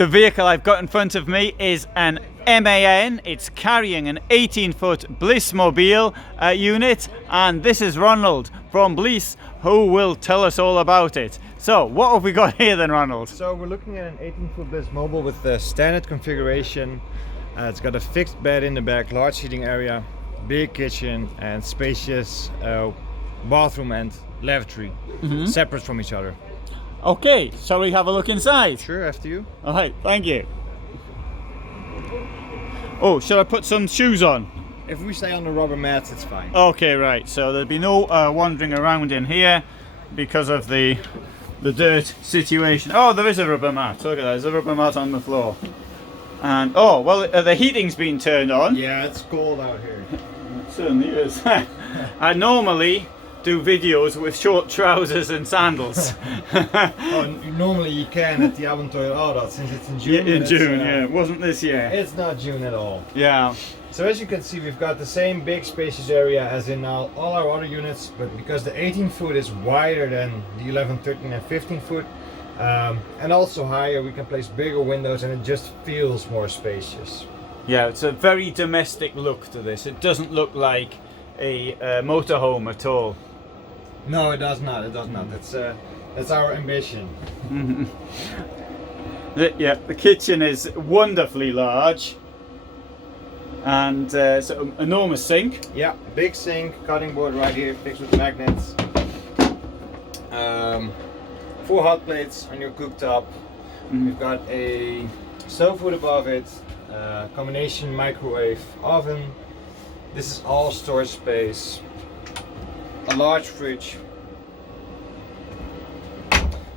The vehicle I've got in front of me is an MAN. It's carrying an 18-foot Bliss Mobil unit, and this is Ronald from Bliss who will tell us all about it. So what have we got here then, Ronald? So we're looking at an 18-foot Bliss Mobil with the standard configuration. It's got a fixed bed in the back, large seating area, big kitchen and spacious bathroom and lavatory, separate from each other. Okay, shall we have a look inside? Sure, after you. Alright, thank you. Oh, shall I put some shoes on? If we stay on the rubber mats, it's fine. Okay, right, so there'll be no wandering around in here because of the dirt situation. Oh, there is a rubber mat. Look at that, there's a rubber mat on the floor. And, oh, well, the heating's been turned on. Yeah, it's cold out here. It certainly is. I normally do videos with short trousers and sandals. Normally you can at the Avontuur Auto since it's in June. Yeah, in June, yeah. It wasn't this year. It's not June at all. Yeah. So as you can see, we've got the same big spacious area as in all our other units, but because the 18-foot is wider than the 11, 13 and 15-foot, and also higher, we can place bigger windows and it just feels more spacious. Yeah, it's a very domestic look to this. It doesn't look like a motorhome at all. No, it does not. It does not. That's our ambition. Yeah, the kitchen is wonderfully large, and it's an enormous sink. Yeah, big sink, cutting board right here, fixed with magnets. 4 hot plates on your cooktop. We've got a stove hood above it, combination microwave oven. This is all storage space. A large fridge.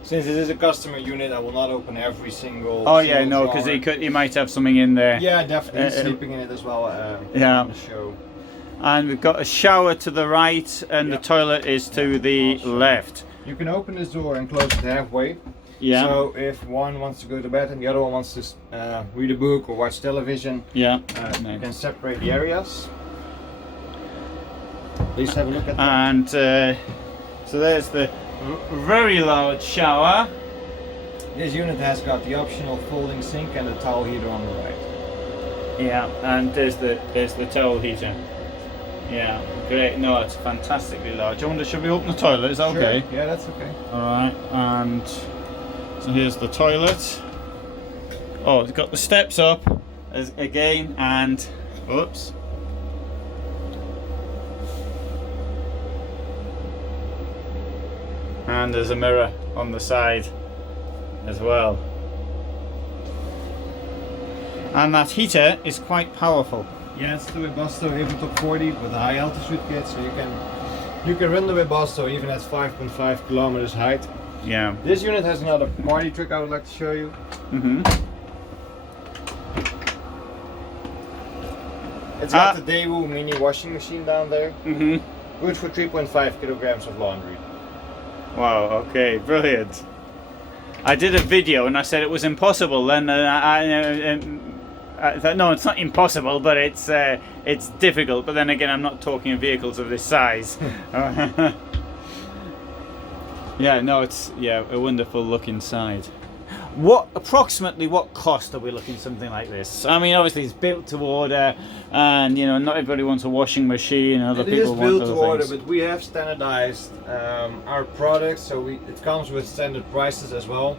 Since it is a customer unit, I will not open every single. Oh yeah, no, because he might have something in there. Yeah, definitely sleeping in it as well. Yeah. On the show. And we've got a shower to the right, and the toilet is to the left. You can open this door and close it halfway. Yeah. So if one wants to go to bed and the other one wants to read a book or watch television, yeah, you can separate the areas. Please have a look at that. And so there's the very large shower. This unit has got the optional folding sink and the towel heater on the right. Yeah, and there's the towel heater. Yeah, great. No, it's fantastically large. I wonder, should we open the toilet? Is that Sure. okay? Yeah, that's okay. Alright, and so here's the toilet. Oh, it's got the steps up again, and oops. And there's a mirror on the side as well. And that heater is quite powerful. Yeah, it's the Webasto Top 40 with a high altitude kit, so you can run the Webasto even at 5.5 kilometers height. Yeah. This unit has another party trick I would like to show you. It's got the Daewoo mini washing machine down there. Good for 3.5 kilograms of laundry. Wow, okay, brilliant. I did a video and I said it was impossible, and I thought, no, it's not impossible, but it's difficult. But then again, I'm not talking of vehicles of this size. Yeah, no, it's a wonderful look inside. Approximately what cost are we looking something like this? I mean, obviously it's built to order, and you know, not everybody wants a washing machine, and other people want other things. It is built to order, but we have standardized our products, so it comes with standard prices as well.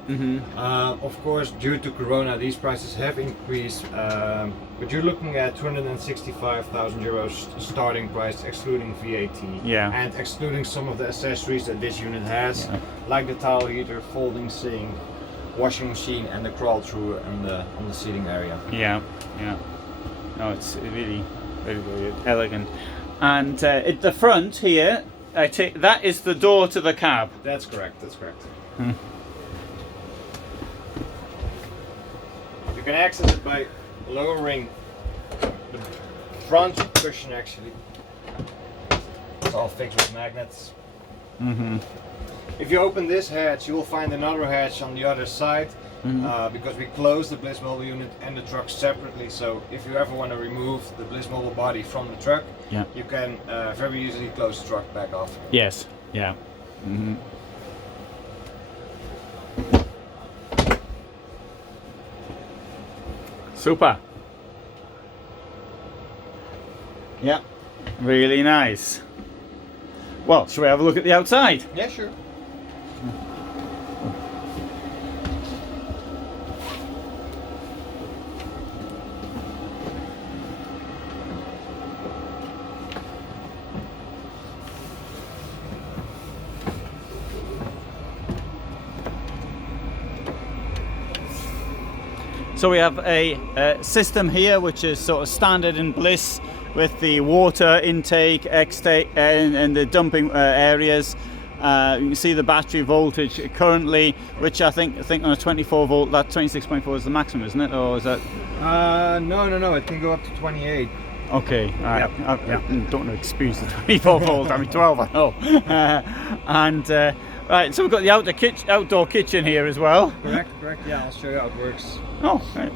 Of course, due to Corona, these prices have increased, but you're looking at 265,000 euros starting price, excluding VAT, and excluding some of the accessories that this unit has, like the towel heater, folding sink, washing machine, and the crawl through on the seating area. Yeah. No, it's really very, very elegant. And at the front here, that is the door to the cab. That's correct. That's correct. You can access it by lowering the front cushion. Actually, it's all fixed with magnets. If you open this hatch, you will find another hatch on the other side, because we close the Bliss Mobil unit and the truck separately. So if you ever want to remove the Bliss Mobil body from the truck, you can very easily close the truck back off. Yes. Yeah. Super. Yeah, really nice. Well, shall we have a look at the outside? Yeah, sure. So we have a system here which is sort of standard in Bliss, with the water intake, extake, and the dumping areas. You can see the battery voltage currently, which I think on a 24 volt, that 26.4 is the maximum, isn't it? Or is that? No. It can go up to 28. Okay, Yep. I don't want to experience the 24 volt. I mean 12, I know. Right, so we've got the outdoor kitchen here as well. Correct. Yeah, I'll show you how it works. Oh, right.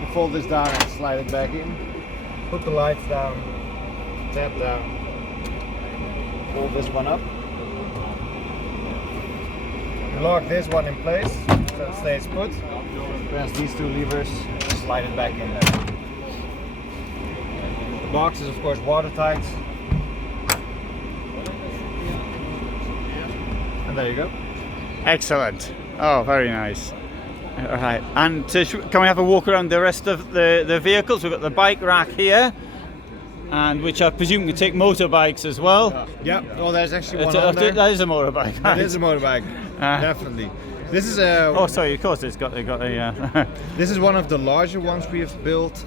You fold this down and slide it back in. Put the lights down, tap down, fold this one up. You lock this one in place so it stays put. Press these two levers, slide it back in there. The box is of course watertight. And there you go. Excellent. Oh, very nice. All right, and can we have a walk around the rest of the vehicles? We've got the bike rack here, and which I presume can take motorbikes as well. Yeah. Oh, there's actually one on there. That is a motorbike. That is a motorbike. Definitely. This is a. Oh, sorry. Of course, they got a. This is one of the larger ones we have built.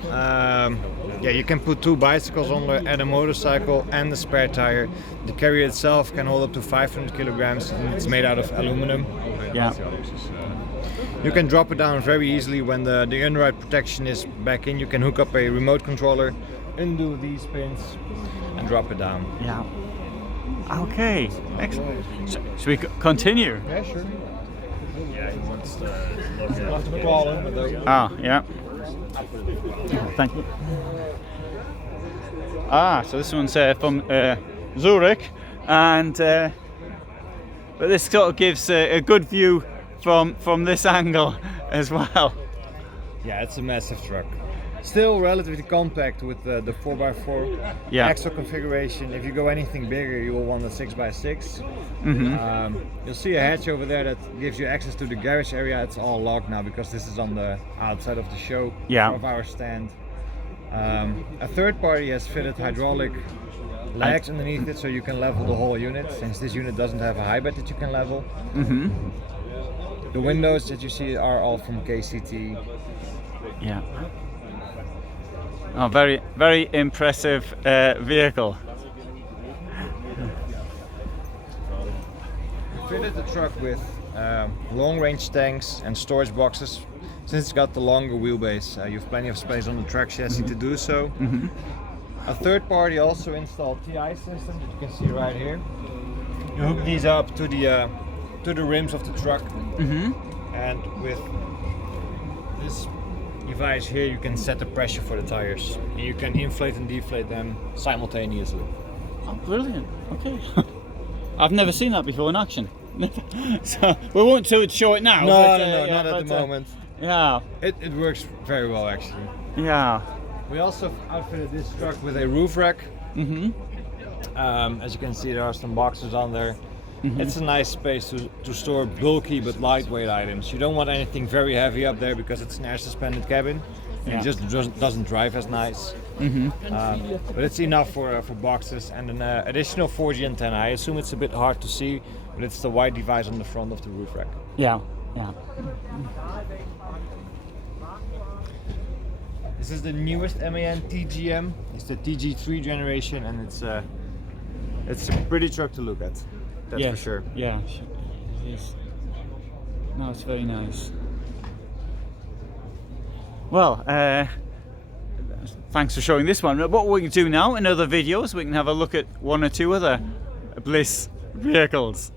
Yeah, you can put 2 bicycles on there and a motorcycle and the spare tire. The carrier itself can hold up to 500 kilograms, and it's made out of aluminum. Yeah. You can drop it down very easily when the underride protection is back in. You can hook up a remote controller, undo these pins, and drop it down. Yeah. Okay. Excellent. Should we continue? Yeah, sure. Yeah, he wants to look at the quality. Ah, yeah. Oh, thank you. Ah, so this one's from Zurich, and but this sort of gives a good view from this angle as well. Yeah, it's a massive truck. Still relatively compact with the 4x4 axle configuration. If you go anything bigger, you will want a 6x6. Mm-hmm. You'll see a hatch over there that gives you access to the garage area. It's all locked now because this is on the outside of the show of our stand. A third party has fitted hydraulic legs underneath it so you can level the whole unit, since this unit doesn't have a high bed that you can level. Mm-hmm. The windows that you see are all from KCT. Yeah. Oh, very, very impressive vehicle. We fitted the truck with long-range tanks and storage boxes. Since it's got the longer wheelbase, you have plenty of space on the truck chassis to do so. Mm-hmm. A third party also installed TI system that you can see right here. You hook these up to the rims of the truck, and with this device here you can set the pressure for the tires, and you can inflate and deflate them simultaneously. Oh, brilliant. Okay. I've never seen that before in action. So we won't show it now. No, not at the moment. Yeah. It works very well actually. Yeah. We also outfitted this truck with a roof rack. As you can see, there are some boxes on there. It's a nice space to store bulky but lightweight items. You don't want anything very heavy up there because it's an air suspended cabin and it just doesn't drive as nice. But it's enough for boxes and an additional 4G antenna. I assume it's a bit hard to see, but it's the white device on the front of the roof rack. Yeah. This is the newest MAN TGM. It's the TG3 generation, and it's a pretty truck to look at. That's for sure. Yeah, it is. No, it's very nice. Well, thanks for showing this one. What we can do now in other videos, we can have a look at 1 or 2 other Bliss vehicles.